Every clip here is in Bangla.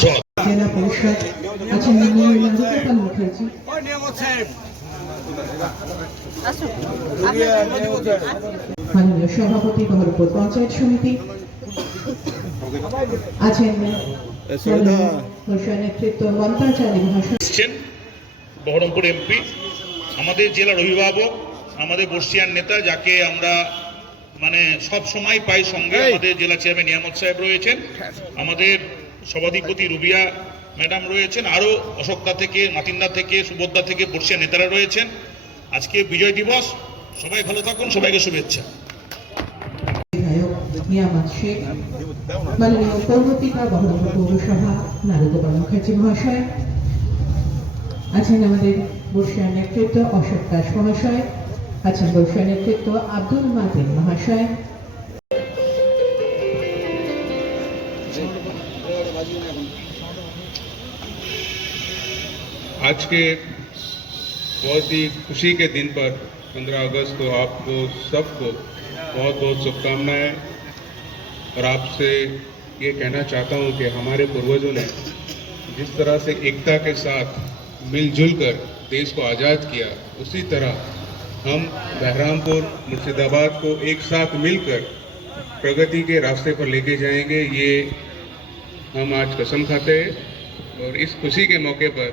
জেলা পরিষদ আছেন রাজগোপাল মুখার্জি, মাননীয় সভাপতি বহরমপুর পঞ্চায়েত সমিতি আছেন নেতৃত্ব মন্ত্রাচার্য মহাশয়, বহরমপুর এমপি, আমাদের জেলার অভিভাবক, আমাদের বর্ষিয়ান নেতা, যাকে আমরা সব সময় পাই সঙ্গে, আমাদের জেলা চেয়ারম্যান নিয়ামত সাহেব রয়েছেন, আমাদের সভাধিপতি রুবিয়া ম্যাডাম রয়েছেন, আরও অশোকদা থেকে, মাতিন্দা থেকে, সুবোধদা থেকে বর্ষিয়ান নেতারা রয়েছেন। আজকে বিজয় দিবস, সবাই ভালো থাকুন, সবাইকে শুভেচ্ছা। নিয়ামত শেখ, মাননীয় পৌরপিতা বহরমপুর পৌরসভা নারদগোপাল মুখার্জি মহাশয়, আছেন আমাদের বর্ষিয়ান নেতৃত্ব অশোক দাস মহাশয়, আছেন বর্ষিয়ান নেতৃত্ব আব্দুল মাতিন মহাশয়। आज के बहुत ही खुशी के दिन पर 15 अगस्त को आपको सबको बहुत बहुत शुभकामनाएं, और आपसे ये कहना चाहता हूँ कि हमारे पूर्वजों ने जिस तरह से एकता के साथ मिलजुल कर देश को आज़ाद किया, उसी तरह हम बहरामपुर मुर्शिदाबाद को एक साथ मिलकर प्रगति के रास्ते पर लेके जाएंगे। ये हम आज कसम खाते हैं, और इस खुशी के मौके पर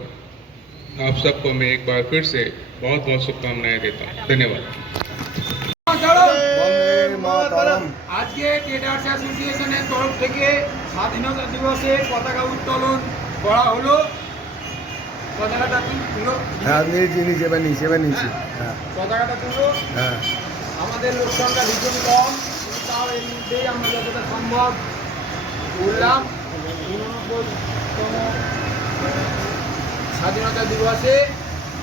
आप सबको मैं एक बार फिर से बहुत बहुत शुभकामनाएं देता हूँ। धन्यवाद। आज के ट्रेडार्स एसोसिएशনের তরফ থেকে স্বাধীনতা দিবসে পতাকা উত্তোলন করা হলো। পতাকাটা তুলো, হ্যাঁ নিচে পতাকাটা তুলো। হ্যাঁ, আমাদের লোক সংখ্যা ভীষণ কম, তাও এর মধ্যেই আমরা যতটা সম্ভব উঠলাম। 89তম স্বাধীনতা দিবসে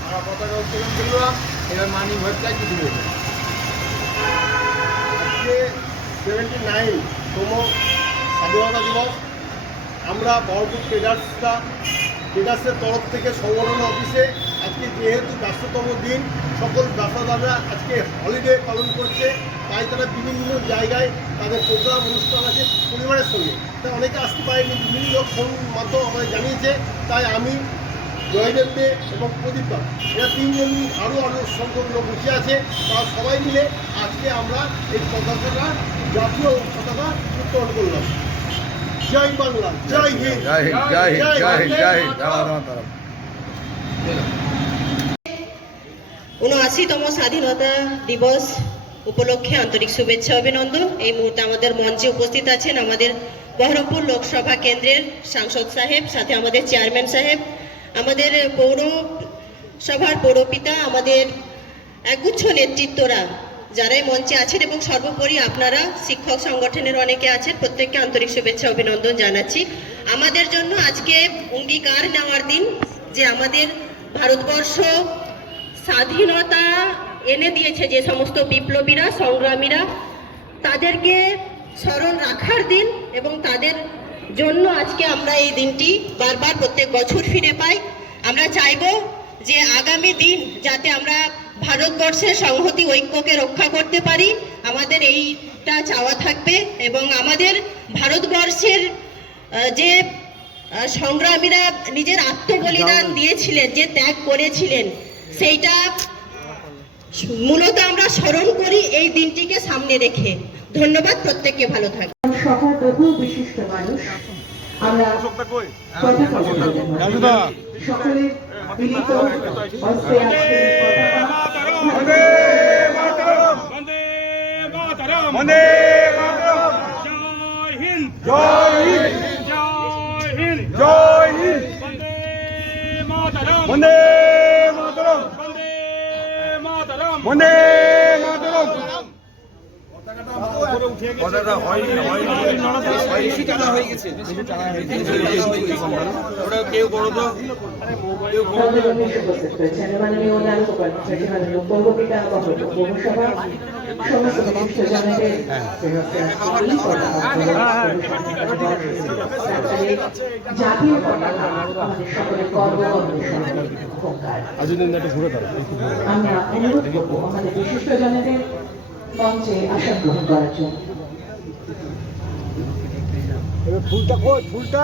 আমরা পতাকা উত্তোলন করলাম। এবার মানি ভরটাই কিছু বলবো। আজকে 79তম স্বাধীনতা দিবস। আমরা বহরমপুর ট্রেডার্সের তরফ থেকে সংগঠন অফিসে আজকে যেহেতু ব্যস্ততম দিন, সকল ব্যবসাদাররা আজকে হলিডে পালন করছে, তাই তারা বিভিন্ন জায়গায় তাদের প্রোগ্রাম অনুষ্ঠান আছে পরিবারের সঙ্গে, তাই অনেকে আসতে পারেনি। বিভিন্ন লোক ফোন মাধ্যমে আমাদের জানিয়েছে, তাই আমি জয়দেব দে এবং প্রদীপ দা, এরা তিনজন, আরও সংখ্যক লোক বসে আছে, তারা সবাই মিলে আজকে আমরা এই পতাকাটা, জাতীয় পতাকা উত্তোলন করলাম। জয় বাংলা, জয় হিন্দ, জয় হিন্দ, জয় হিন্দ, জয় হিন্দ, জয় হিন্দ। 79তম স্বাধীনতা দিবস উপলক্ষে আন্তরিক শুভেচ্ছা অভিনন্দন। এই মুহূর্তে আমাদের মঞ্চে উপস্থিত আছেন আমাদের বহরমপুর লোকসভা কেন্দ্রের সাংসদ সাহেব, সাথে আমাদের চেয়ারম্যান সাহেব, আমাদের পৌরসভার পৌরপিতা, আমাদের একগুচ্ছ নেতৃত্বরা যারাই মঞ্চে আছেন, এবং সর্বোপরি আপনারা শিক্ষক সংগঠনের অনেকে আছেন, প্রত্যেককে আন্তরিক শুভেচ্ছা অভিনন্দন জানাচ্ছি। আমাদের জন্য আজকে অঙ্গীকার নেওয়ার দিন, যে আমাদের ভারতবর্ষ স্বাধীনতা এনে দিয়েছে যে সমস্ত বিপ্লবীরা, সংগ্রামীরা, তাদেরকে স্মরণ রাখার দিন, এবং তাদের জন্য আজকে আমরা এই দিনটি বারবার প্রত্যেক বছর ফিরে পাই। আমরা চাইব যে আগামী দিন যাতে আমরা ভারতবর্ষের সংহতি ঐক্যকে রক্ষা করতে পারি, আমাদের এইটা চাওয়া থাকবে। এবং আমাদের ভারতবর্ষের যে সংগ্রামীরা নিজের আত্মবলিদান দিয়েছিলেন, যে ত্যাগ করেছিলেন, সেইটা মূলত আমরা স্মরণ করি এই দিনটিকে সামনে রেখে। ধন্যবাদ, প্রত্যেককে ভালো থাকবে। সহ বহু বিশিষ্ট মানুষ আমরা সকলে মিলিত হস্তে আজকে মাননীয় নারদগোপাল মুখার্জি, মাননীয় পৌরপিতা বহরমপুর পৌরসভা, সমস্ত বিশিষ্টজনদের জাতীয় পতাকা আমাদের সকলের গর্ব, আমাদের অহংকার। আমরা অনুরোধ করবো আমাদের বিশিষ্টজনদের মঞ্চে আসন গ্রহণ করার জন্য। ফুলটা কই, ফুলটা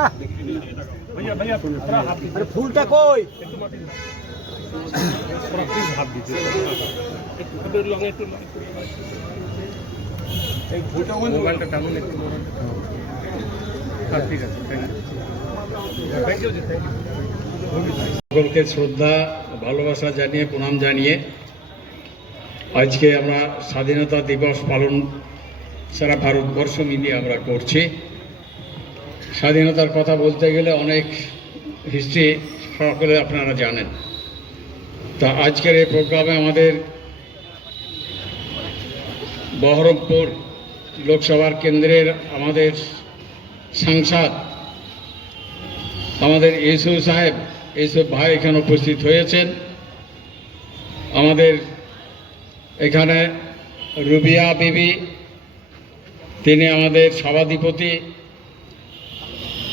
আরে ফুলটা কই মোবাইলটা টানুন একটু ঠিক আছে থ্যাংক ইউ সকলকে শ্রদ্ধা ভালোবাসা জানিয়ে প্রণাম জানিয়ে আজকে আমরা স্বাধীনতা দিবস পালন সারা ভারতবর্ষ মিলিয়ে আমরা করছি। স্বাধীনতার কথা বলতে গেলে অনেক হিস্ট্রি সকলে আপনারা জানেন। তা আজকের এই প্রোগ্রামে আমাদের বহরমপুর লোকসভার কেন্দ্রের আমাদের সাংসদ আমাদের ইউসুফ সাহেব ইউসুফ ভাই এখানে উপস্থিত হয়েছেন। আমাদের এখানে রুবিয়া বিবি তিনি আমাদের সভাধিপতি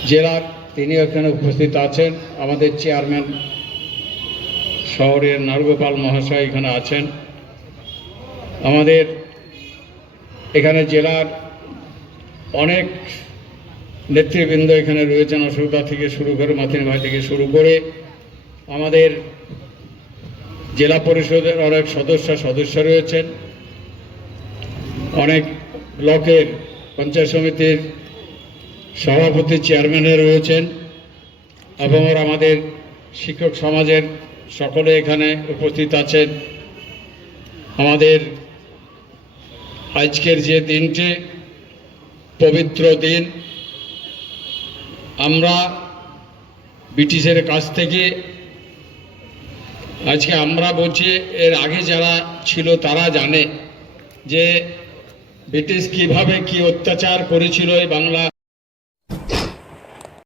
জেলার, তিনি এখানে উপস্থিত আছেন। আমাদের চেয়ারম্যান শহরের নারগোপাল মহাশয় এখানে আছেন। আমাদের এখানে জেলার অনেক নেতৃবৃন্দ এখানে রয়েছেন, অসুবিধা থেকে শুরু করে মাথিন ভাই থেকে শুরু করে আমাদের জেলা পরিষদের অনেক সদস্য রয়েছেন, অনেক ব্লকের পঞ্চায়েত সমিতির সভাপতি চেয়ারম্যানে রয়েছেন এবং আমাদের শিক্ষক সমাজের সকলে এখানে উপস্থিত আছেন। আমাদের আজকের যে দিনটি পবিত্র দিন, আমরা ব্রিটিশের কাছ থেকে আজকে আমরা বলছি, এর আগে যারা ছিল তারা জানে যে ব্রিটিশ কিভাবে কি অত্যাচার করেছিল এই বাংলা